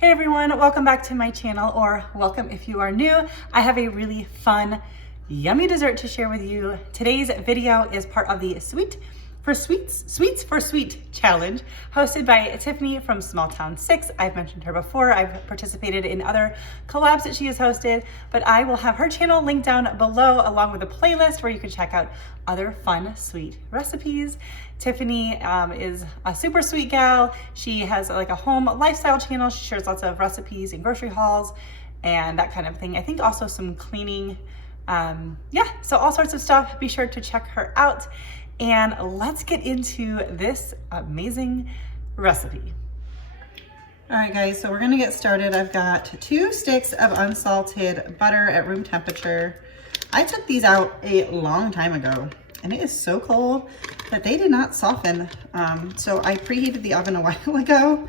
Hey everyone, welcome back to my channel, or welcome if you are new. I have a really fun, yummy dessert to share with you. Today's video is part of the Sweets for Sweet challenge hosted by Tiffany from Small Town 6. I've mentioned her before. I've participated in other collabs that she has hosted, but I will have her channel linked down below along with a playlist where you can check out other fun sweet recipes. Tiffany is a super sweet gal. She has like a home lifestyle channel. She shares lots of recipes and grocery hauls and that kind of thing. I think also some cleaning. So all sorts of stuff. Be sure to check her out. And let's get into this amazing recipe. All right guys, so we're gonna get started. I've got 2 sticks of unsalted butter at room temperature. I took these out a long time ago and it is so cold that they did not soften. So I preheated the oven a while ago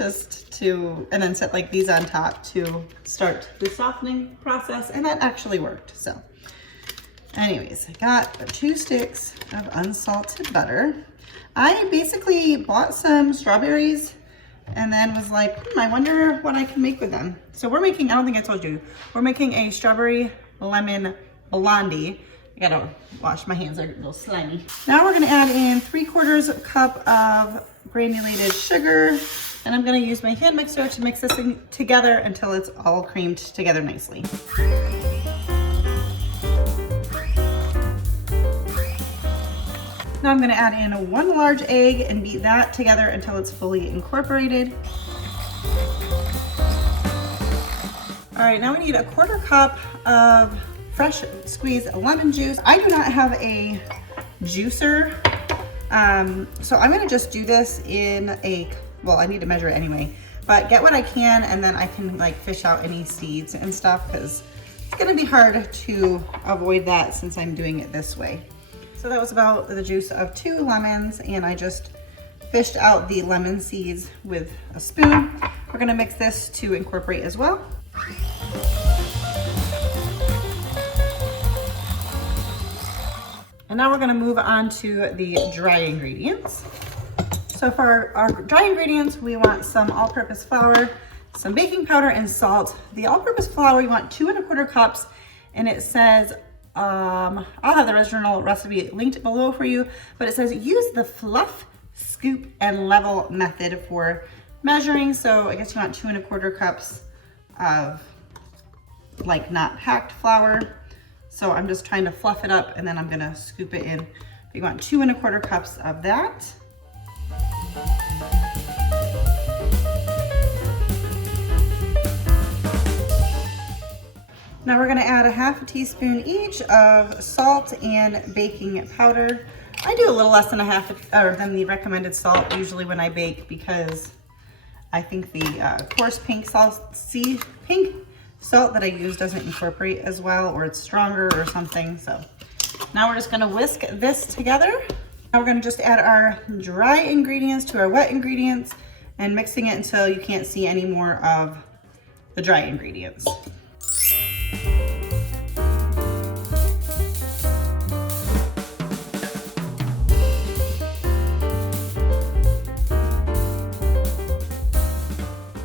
and then set like these on top to start the softening process, and that actually worked. So anyways, I got 2 sticks of unsalted butter. I basically bought some strawberries and then was like, I wonder what I can make with them. So we're making, I don't think I told you, we're making a strawberry lemon blondie. I gotta wash my hands, they're a little slimy. Now we're gonna add in 3/4 cup of granulated sugar, and I'm gonna use my hand mixer to mix this thing together until it's all creamed together nicely. Now I'm gonna add in 1 large egg and beat that together until it's fully incorporated. All right, now we need 1/4 cup of fresh squeezed lemon juice. I do not have a juicer, so I'm gonna just do this in well, I need to measure it anyway, but get what I can and then I can like fish out any seeds and stuff because it's gonna be hard to avoid that since I'm doing it this way. So that was about the juice of 2 lemons, and I just fished out the lemon seeds with a spoon. We're gonna mix this to incorporate as well. And now we're gonna move on to the dry ingredients. So for our dry ingredients, we want some all-purpose flour, some baking powder, and salt. The all-purpose flour, we want 2 1/4 cups, and it says, I'll have the original recipe linked below for you, but it says use the fluff, scoop, and level method for measuring. So I guess you want 2 1/4 cups of like not hacked flour. So I'm just trying to fluff it up and then I'm gonna scoop it in. You want 2 1/4 cups of that. Now we're gonna add 1/2 teaspoon each of salt and baking powder. I do a little less than than the recommended salt usually when I bake because I think the coarse pink salt that I use doesn't incorporate as well, or it's stronger or something. So now we're just gonna whisk this together. Now we're gonna just add our dry ingredients to our wet ingredients and mixing it until you can't see any more of the dry ingredients.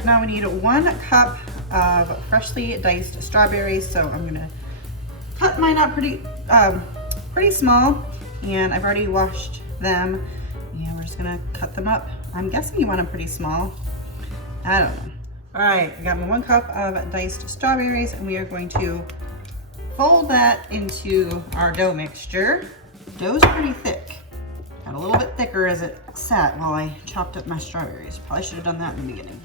Now we need 1 cup of freshly diced strawberries. So I'm gonna cut mine up pretty small, and I've already washed them. And we're just gonna cut them up. I'm guessing you want them pretty small. I don't know. All right, I got my 1 cup of diced strawberries, and we are going to fold that into our dough mixture. Dough's pretty thick. Got a little bit thicker as it sat while I chopped up my strawberries. Probably should have done that in the beginning.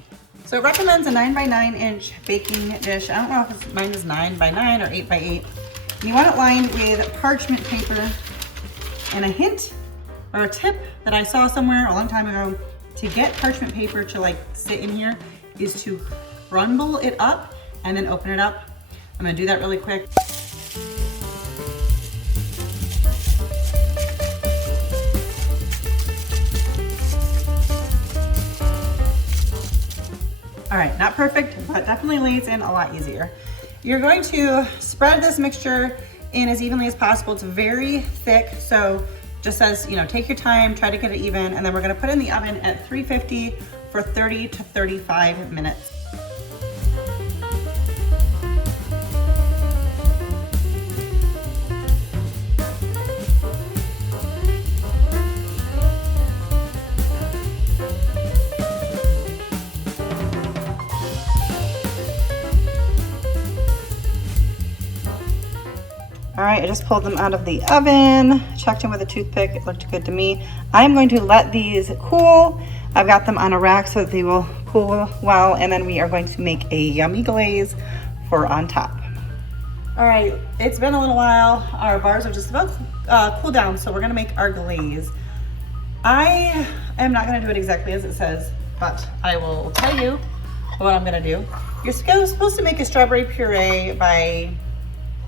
So it recommends a 9 by 9 inch baking dish. I don't know if mine is 9 by 9 or 8 by 8. And you want it lined with parchment paper. And a hint or a tip that I saw somewhere a long time ago to get parchment paper to like sit in here is to crumble it up and then open it up. I'm gonna do that really quick. All right, not perfect, but definitely lays in a lot easier. You're going to spread this mixture in as evenly as possible. It's very thick, so just says, take your time, try to get it even, and then we're gonna put it in the oven at 350 for 30 to 35 minutes. All right, I just pulled them out of the oven, checked them with a toothpick, it looked good to me. I'm going to let these cool. I've got them on a rack so that they will cool well, and then we are going to make a yummy glaze for on top. All right, it's been a little while. Our bars are just about cool down, so we're gonna make our glaze. I am not gonna do it exactly as it says, but I will tell you what I'm gonna do. You're supposed to make a strawberry puree by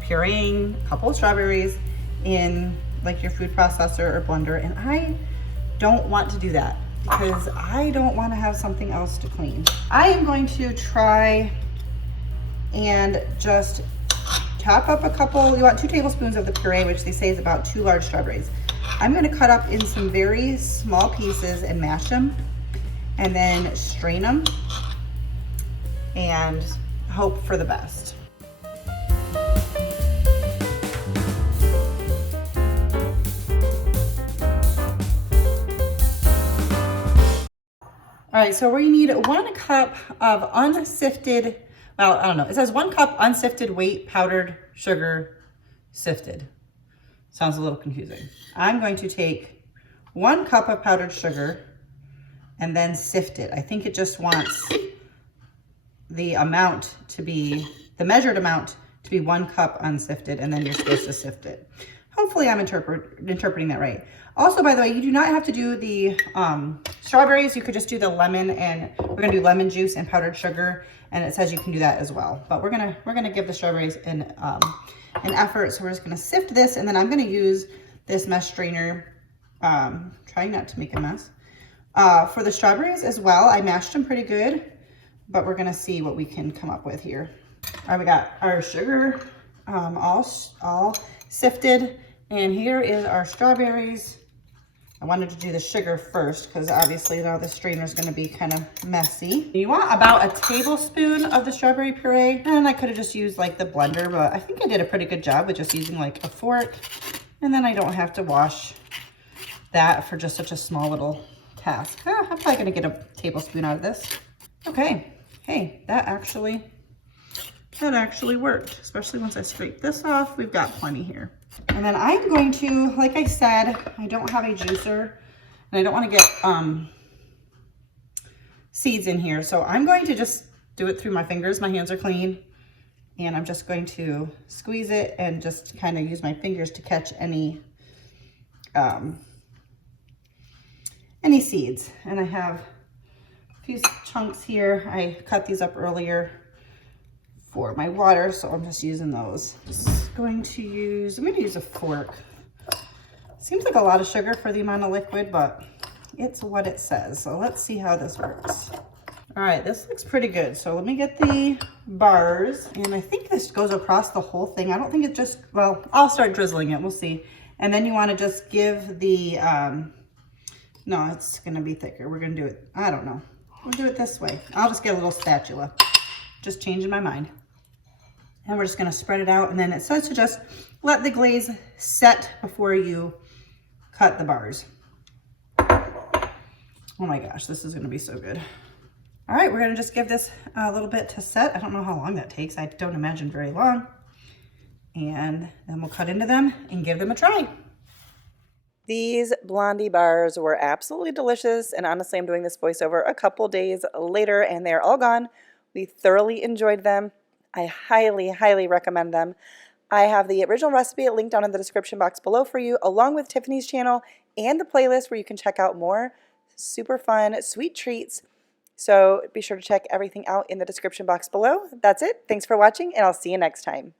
pureeing a couple of strawberries in like your food processor or blender, and I don't want to do that because I don't want to have something else to clean. I am going to try and just chop up a couple. You want 2 tablespoons of the puree, which they say is about 2 large strawberries. I'm going to cut up in some very small pieces and mash them, and then strain them and hope for the best. All right, so we need 1 cup of unsifted, well, I don't know. It says 1 cup unsifted weight powdered sugar sifted. Sounds a little confusing. I'm going to take 1 cup of powdered sugar and then sift it. I think it just wants the amount to be, the measured amount to be 1 cup unsifted, and then you're supposed to sift it. Hopefully I'm interpreting that right. Also, by the way, you do not have to do the strawberries. You could just do the lemon, and we're gonna do lemon juice and powdered sugar, and it says you can do that as well. But we're gonna give the strawberries an effort. So we're just gonna sift this, and then I'm gonna use this mesh strainer, trying not to make a mess, for the strawberries as well. I mashed them pretty good, but we're gonna see what we can come up with here. All right, we got our sugar all sifted, and here is our strawberries. I wanted to do the sugar first because obviously now the strainer is going to be kind of messy. You want about a tablespoon of the strawberry puree, and I could have just used like the blender, but I think I did a pretty good job with just using like a fork, and then I don't have to wash that for just such a small little task. I'm probably going to get a tablespoon out of this. Okay, hey, that actually worked, especially once I scrape this off. We've got plenty here. And then I'm going to, like I said, I don't have a juicer, and I don't want to get seeds in here. So I'm going to just do it through my fingers. My hands are clean. And I'm just going to squeeze it and just kind of use my fingers to catch any seeds. And I have a few chunks here. I cut these up earlier for my water, so I'm just using those. I'm going to use a fork. Seems like a lot of sugar for the amount of liquid, but it's what it says. So let's see how this works. All right, this looks pretty good. So let me get the bars, and I think this goes across the whole thing. I don't think it just, well, I'll start drizzling it, we'll see. And then you wanna just give the, no, it's gonna be thicker. We're gonna do it, I don't know. We'll do it this way. I'll just get a little spatula. Just changing my mind. And we're just gonna spread it out, and then it says to just let the glaze set before you cut the bars. Oh my gosh, this is gonna be so good. All right, we're gonna just give this a little bit to set. I don't know how long that takes. I don't imagine very long. And then we'll cut into them and give them a try. These Blondie bars were absolutely delicious, and honestly, I'm doing this voiceover a couple days later, and they're all gone. We thoroughly enjoyed them. I highly, highly recommend them. I have the original recipe linked down in the description box below for you, along with Tiffany's channel and the playlist where you can check out more super fun, sweet treats. So be sure to check everything out in the description box below. That's it. Thanks for watching, and I'll see you next time.